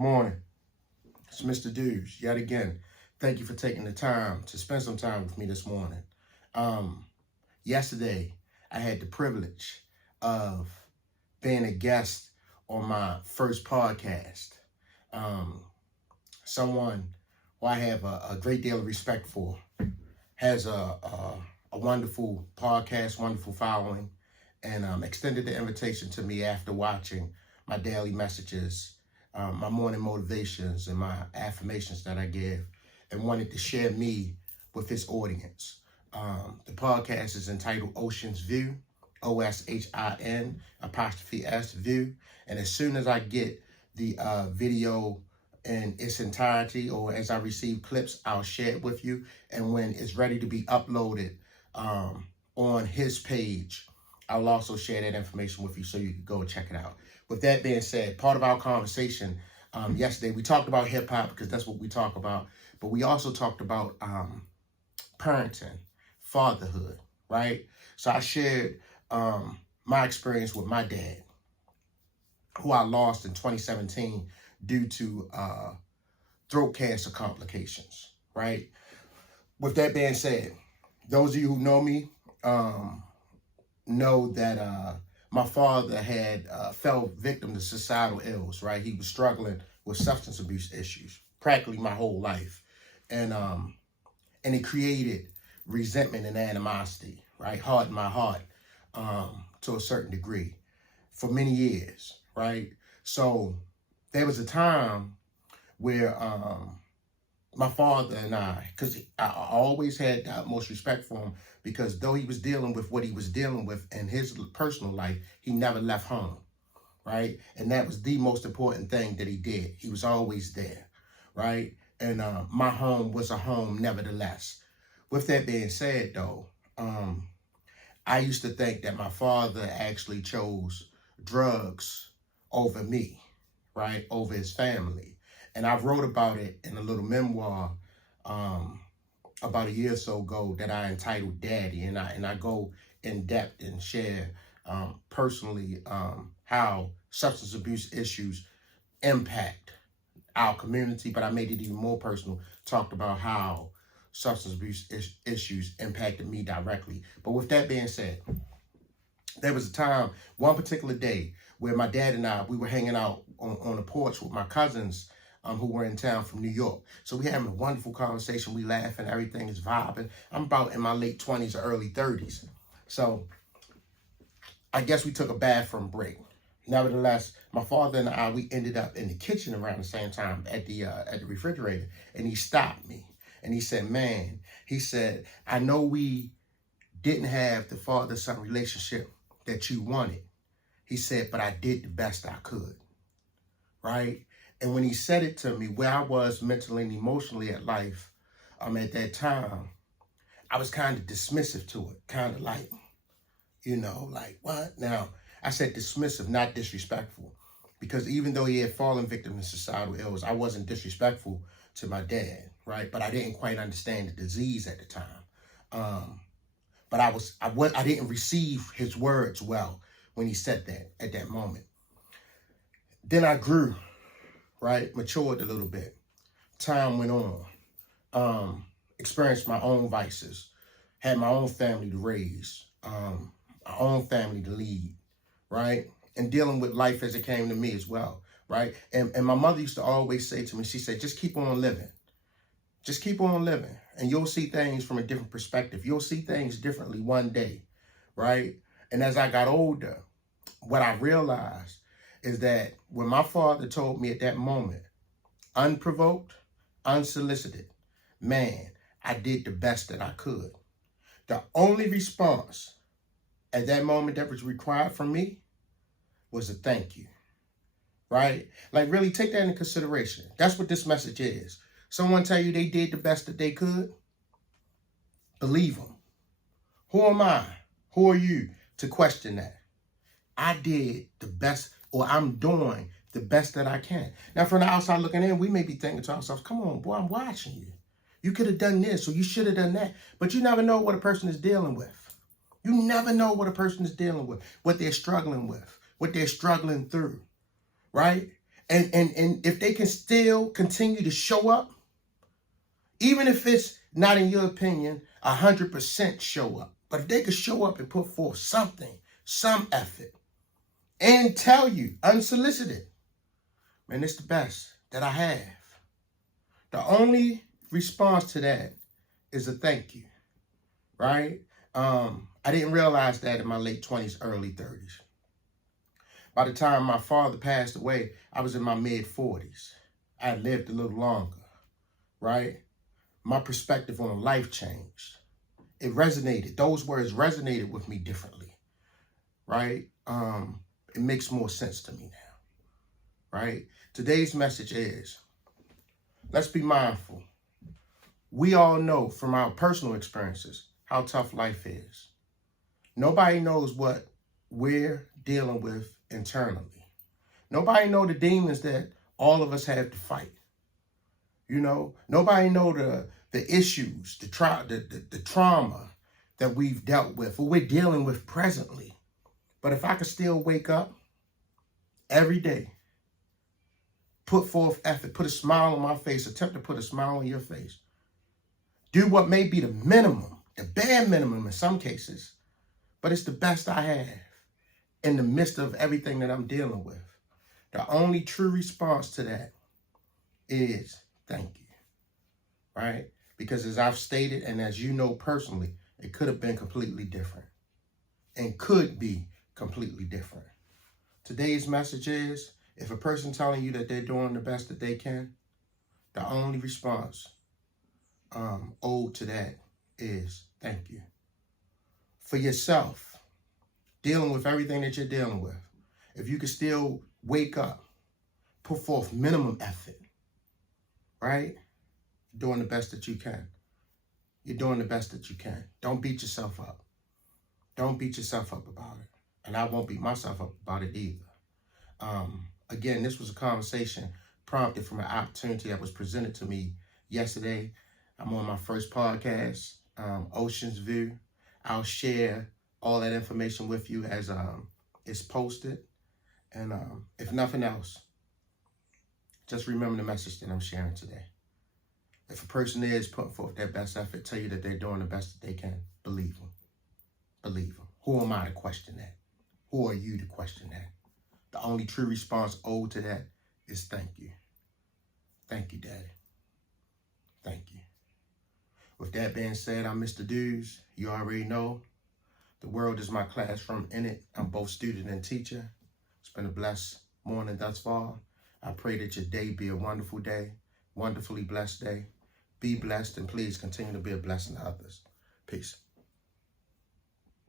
Good morning. It's Mr. Dews. Yet again, thank you for taking the time to spend some time with me this morning. Yesterday, I had the privilege of being a guest on my first podcast. Someone who I have a great deal of respect for has a wonderful podcast, wonderful following, and extended the invitation to me after watching my daily messages, my morning motivations, and my affirmations that I give, and wanted to share me with his audience. The podcast is entitled Ocean's View, OSHIN apostrophe S View. And as soon as I get the video in its entirety, or as I receive clips, I'll share it with you. And when it's ready to be uploaded on his page, I'll also share that information with you so you can go check it out. With that being said, part of our conversation yesterday, we talked about hip hop because that's what we talk about, but we also talked about parenting, fatherhood, right? So I shared my experience with my dad, who I lost in 2017 due to throat cancer complications, right? With that being said, those of you who know me know that my father had fell victim to societal ills, right? He was struggling with substance abuse issues practically my whole life. And it created resentment and animosity, right? Hardened my heart to a certain degree for many years, right? So there was a time where my father and I, because I always had the utmost respect for him, because though he was dealing with what he was dealing with in his personal life, he never left home, right? And that was the most important thing that he did. He was always there, right? And my home was a home nevertheless. With that being said, though, I used to think that my father actually chose drugs over me, right? Over his family. And I wrote about it in a little memoir about a year or so ago that I entitled Daddy. And I go in depth and share personally how substance abuse issues impact our community. But I made it even more personal, talked about how substance abuse issues impacted me directly. But with that being said, there was a time, one particular day, where my dad and I, we were hanging out on the porch with my cousins who were in town from New York. So we having a wonderful conversation. We laughing, everything is vibing. I'm about in my late 20s or early 30s. So I guess we took a bathroom break. Nevertheless, my father and I, we ended up in the kitchen around the same time at the refrigerator. And he stopped me and he said, man, he said, I know we didn't have the father-son relationship that you wanted. He said, but I did the best I could, right? And when he said it to me, where I was mentally and emotionally at life, at that time, I was kind of dismissive to it, kind of like, like, what? Now, I said dismissive, not disrespectful, because even though he had fallen victim to societal ills, I wasn't disrespectful to my dad, right? But I didn't quite understand the disease at the time. But I didn't receive his words well when he said that at that moment. Then I grew, right? Matured a little bit. Time went on. Experienced my own vices. Had my own family to raise. My own family to lead, right? And dealing with life as it came to me as well, right? And my mother used to always say to me, she said, just keep on living. Just keep on living. And you'll see things from a different perspective. You'll see things differently one day, right? And as I got older, what I realized is that when my father told me at that moment, unprovoked, unsolicited, man, I did the best that I could. The only response at that moment that was required from me was a thank you, right? Like, really take that into consideration. That's what this message is. Someone tell you they did the best that they could, believe them. Who am I? Who are you to question that? I did the best, or I'm doing the best that I can. Now, from the outside looking in, we may be thinking to ourselves, come on, boy, I'm watching you. You could have done this, or you should have done that. But you never know what a person is dealing with. You never know what a person is dealing with, what they're struggling with, what they're struggling through, right? And if they can still continue to show up, even if it's not in your opinion 100% show up, but if they could show up and put forth something, some effort, and tell you unsolicited, man, it's the best that I have. The only response to that is a thank you, right? I didn't realize that in my late 20s, early 30s. By the time my father passed away, I was in my mid 40s. I had lived a little longer, right? My perspective on life changed. It resonated. Those words resonated with me differently, right? It makes more sense to me now, right? Today's message is, let's be mindful. We all know from our personal experiences how tough life is. Nobody knows what we're dealing with internally. Nobody know the demons that all of us have to fight. You know, nobody know the issues, the trauma that we've dealt with or we're dealing with presently. But if I could still wake up every day, put forth effort, put a smile on my face, attempt to put a smile on your face, do what may be the minimum, the bare minimum in some cases, but it's the best I have in the midst of everything that I'm dealing with. The only true response to that is thank you, right? Because as I've stated, and as you know personally, it could have been completely different and could be completely different. Today's message is, if a person telling you that they're doing the best that they can, the only response owed to that is thank you. For yourself, dealing with everything that you're dealing with, if you can still wake up, put forth minimum effort, right? You're doing the best that you can. You're doing the best that you can. Don't beat yourself up. Don't beat yourself up about it. And I won't beat myself up about it either. Again, this was a conversation prompted from an opportunity that was presented to me yesterday. I'm on my first podcast, Ocean's View. I'll share all that information with you as it's posted. And if nothing else, just remember the message that I'm sharing today. If a person is putting forth their best effort, tell you that they're doing the best that they can, believe them. Believe them. Who am I to question that? Who are you to question that? The only true response owed to that is thank you. Thank you, Daddy. Thank you. With that being said, I'm Mr. Dews. You already know. The world is my classroom. In it, I'm both student and teacher. It's been a blessed morning thus far. I pray that your day be a wonderful day, wonderfully blessed day. Be blessed, and please continue to be a blessing to others. Peace.